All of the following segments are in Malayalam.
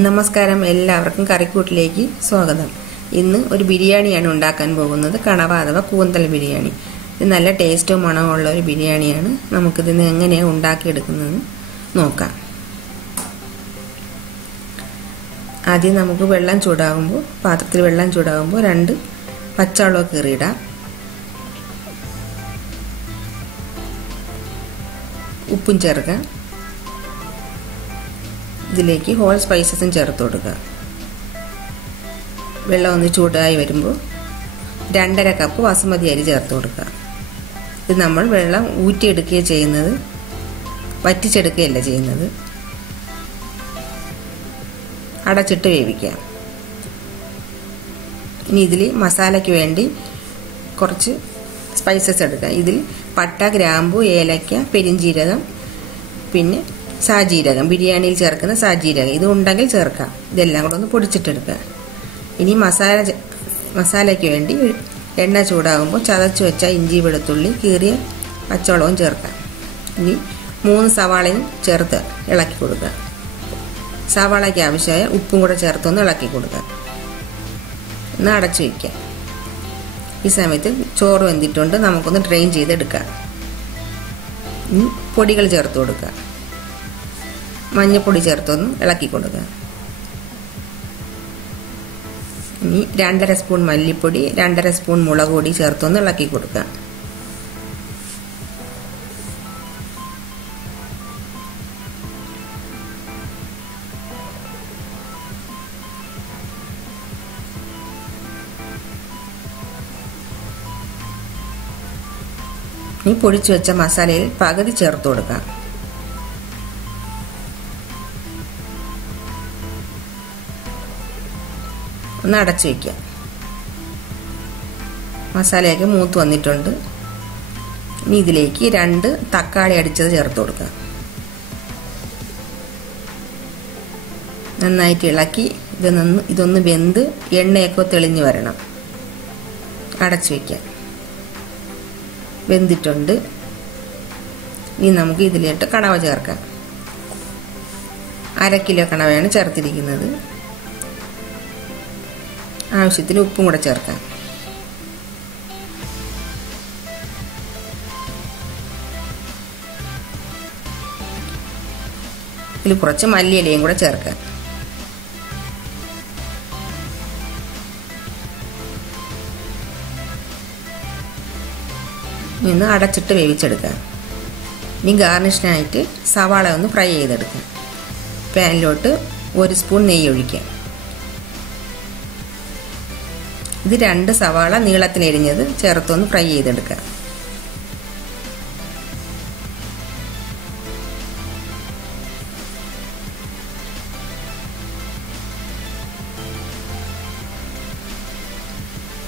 നമസ്കാരം, എല്ലാവർക്കും കറിക്കൂട്ടിലേക്ക് സ്വാഗതം. ഇന്ന് ഒരു ബിരിയാണിയാണ് ഉണ്ടാക്കാൻ പോകുന്നത്. കണവ അഥവാ കൂന്തൽ ബിരിയാണി. ഇത് നല്ല ടേസ്റ്റും മണമുള്ള ഒരു ബിരിയാണിയാണ്. നമുക്കിതിന് എങ്ങനെയാണ് ഉണ്ടാക്കിയെടുക്കുന്നതെന്ന് നോക്കാം. ആദ്യം നമുക്ക് പാത്രത്തിൽ വെള്ളം ചൂടാകുമ്പോൾ 2 പച്ചവെള്ളം കീറിയിടാം. ഉപ്പും ചേർക്കാം. ഇതിലേക്ക് ഹോൾ സ്പൈസസും ചേർത്ത് കൊടുക്കുക. വെള്ളം ഒന്ന് ചൂടായി വരുമ്പോൾ 2.5 കപ്പ് ബസുമതി അരി ചേർത്ത് കൊടുക്കുക. ഇത് നമ്മൾ വെള്ളം ഊറ്റിയെടുക്കുകയാണ് ചെയ്യുന്നത്, വറ്റിച്ചെടുക്കുകയല്ല ചെയ്യുന്നത്. അടച്ചിട്ട് വേവിക്കാം. ഇനി ഇതിൽ മസാലയ്ക്ക് വേണ്ടി കുറച്ച് സ്പൈസസ് എടുക്കാം. ഇതിൽ പട്ട, ഗ്രാമ്പു, ഏലക്ക, പെരിഞ്ജീരകം, പിന്നെ സാജീരകം, ബിരിയാണിയിൽ ചേർക്കുന്ന സാജീരകം, ഇത് ഉണ്ടെങ്കിൽ ചേർക്കാം. ഇതെല്ലാം കൂടെ ഒന്ന് പൊടിച്ചിട്ടെടുക്കുക. ഇനി മസാലയ്ക്ക് വേണ്ടി എണ്ണ ചൂടാകുമ്പോൾ ചതച്ച് വെച്ച ഇഞ്ചി, വെളുത്തുള്ളി, കീറിയ പച്ചവളവും ചേർക്കാം. ഇനി 3 സവാളയും ചേർത്ത് ഇളക്കി കൊടുക്കുക. സവാളയ്ക്ക് ആവശ്യമായ ഉപ്പും കൂടെ ചേർത്തൊന്ന് ഇളക്കി കൊടുക്കുക. ഒന്ന് അടച്ചു വയ്ക്കാം. ഈ സമയത്ത് ചോറ് വെന്തിട്ടുണ്ട്, നമുക്കൊന്ന് ഡ്രെയിൻ ചെയ്തെടുക്കാം. ഇനി പൊടികൾ ചേർത്ത് കൊടുക്കുക. മഞ്ഞൾപ്പൊടി ചേർത്തൊന്ന് ഇളക്കി കൊടുക്കുക. ഇനി 2.5 സ്പൂൺ മല്ലിപ്പൊടി, 2.5 സ്പൂൺ മുളക് പൊടി ചേർത്തൊന്ന് ഇളക്കി കൊടുക്കുക. ഇനി പൊടിച്ചു വെച്ച മസാലയിൽ പകുതി ചേർത്ത് കൊടുക്കാം. ഒന്ന് അടച്ചു വയ്ക്കാം. മസാലയൊക്കെ മൂത്ത് വന്നിട്ടുണ്ട്. ഇനി ഇതിലേക്ക് 2 തക്കാളി അടിച്ചത് ചേർത്ത് കൊടുക്കുക. നന്നായിട്ട് ഇളക്കി ഇതൊന്ന് വെന്ത് എണ്ണയൊക്കെ തെളിഞ്ഞു വരണം. അടച്ചു വയ്ക്കാം. വെന്തിട്ടുണ്ട്. ഇനി നമുക്ക് ഇതിലേക്ക് കണവ ചേർക്കാം. 1/2 കിലോ കണവയാണ് ചേർത്തിരിക്കുന്നത്. ആവശ്യത്തിന് ഉപ്പും കൂടെ ചേർക്കാം. ഇതിൽ കുറച്ച് മല്ലിയിലയും കൂടെ ചേർക്കാം. ഇന്ന് അടച്ചിട്ട് വേവിച്ചെടുക്കാം. ഇനി ഗാർണിഷിനായിട്ട് സവാള ഒന്ന് ഫ്രൈ ചെയ്തെടുക്കാം. പാനിലോട്ട് 1 സ്പൂൺ നെയ്യ് ഒഴിക്കാം. ഇത് 2 സവാള നീളത്തിനെരിഞ്ഞത് ചേർത്തൊന്ന് ഫ്രൈ ചെയ്തെടുക്കാം.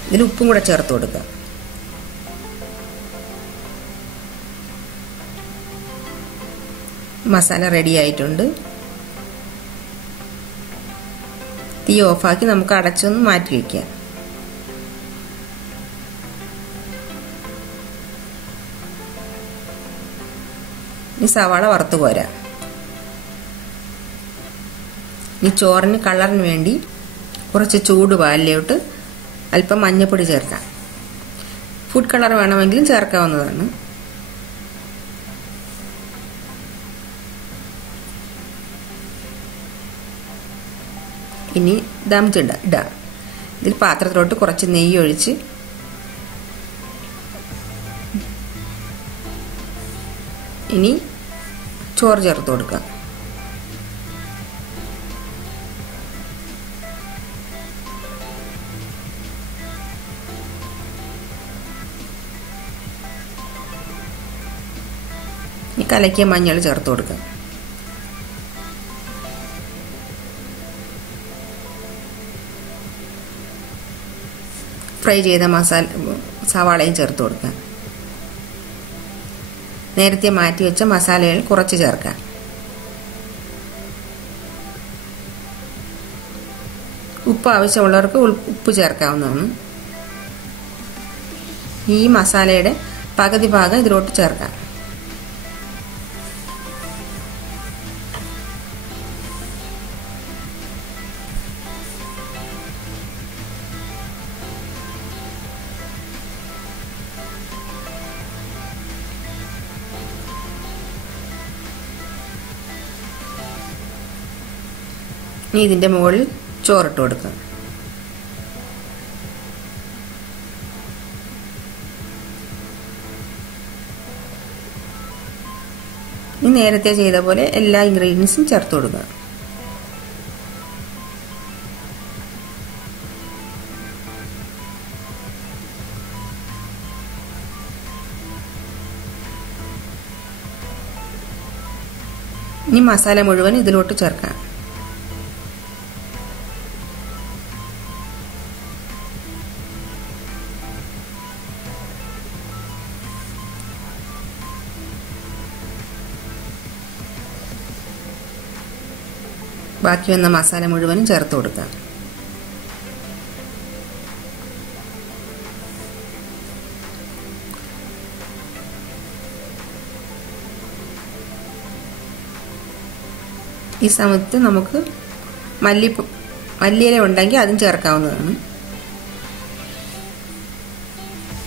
ഇതിൽ ഉപ്പും കൂടെ ചേർത്ത് കൊടുക്കാം. മസാല റെഡി ആയിട്ടുണ്ട്. തീ ഓഫാക്കി നമുക്ക് അടച്ചൊന്ന് മാറ്റി വയ്ക്കാം. ഈ സവാള വറുത്ത് പോരാ. ഈ ചോറിന് കളറിന് വേണ്ടി കുറച്ച് ചൂട് പാലിലോട്ട് അല്പം മഞ്ഞൾപ്പൊടി ചേർക്കാം. ഫുഡ് കളർ വേണമെങ്കിലും ചേർക്കാവുന്നതാണ്. ഇനി ദം ഇടാം. ഇതിൽ പാത്രത്തിലോട്ട് കുറച്ച് നെയ്യ് ഒഴിച്ച് ഇനി ചോറ് ചേർത്ത് കൊടുക്കുക. ഇനി കലക്കിയ മഞ്ഞൾ ചേർത്ത് കൊടുക്കുക. ഫ്രൈ ചെയ്ത സവാളയും ചേർത്ത് കൊടുക്കുക. നേരത്തെ മാറ്റി വെച്ച മസാലകൾ കുറച്ച് ചേർക്കാം. ഉപ്പ് ആവശ്യമുള്ളവർക്ക് ഉപ്പ് ചേർക്കാവുന്നതാണ്. ഈ മസാലയുടെ പകുതി ഭാഗം ഇതിലോട്ട് ചേർക്കാം. ഇനി ഇതിൻ്റെ മുകളിൽ ചോറിട്ട് കൊടുക്കുക. ഇനി നേരത്തെ ചെയ്ത പോലെ എല്ലാ ഇൻഗ്രീഡിയൻസും ചേർത്ത് കൊടുക്കുക. ഇനി മസാല മുഴുവൻ ഇതിലോട്ട് ചേർക്കാം. ബാക്കി വന്ന മസാല മുഴുവനും ചേർത്ത് കൊടുക്കാം. ഈ സമയത്ത് നമുക്ക് മല്ലിയില ഉണ്ടെങ്കിൽ അതും ചേർക്കാവുന്നതാണ്.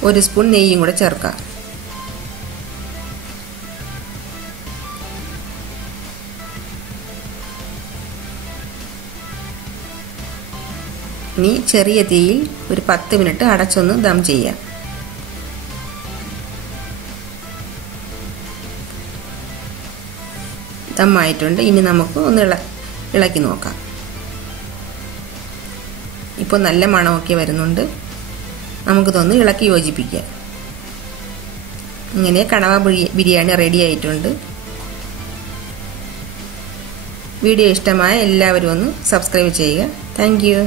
1 സ്പൂൺ നെയ്യും കൂടെ ചേർക്കാം. ഇനി ചെറിയ തീയിൽ ഒരു 10 മിനിറ്റ് അടച്ചൊന്ന് ദം ചെയ്യാം. ദമ്മായിട്ടുണ്ട്. ഇനി നമുക്ക് ഒന്ന് ഇളക്കി നോക്കാം. ഇപ്പോൾ നല്ല മണമൊക്കെ വരുന്നുണ്ട്. നമുക്കിതൊന്ന് ഇളക്കി യോജിപ്പിക്കാം. ഇങ്ങനെ കണവ ബിരിയാണി റെഡി ആയിട്ടുണ്ട്. വീഡിയോ ഇഷ്ടമായ എല്ലാവരും ഒന്ന് സബ്സ്ക്രൈബ് ചെയ്യുക. Thank you.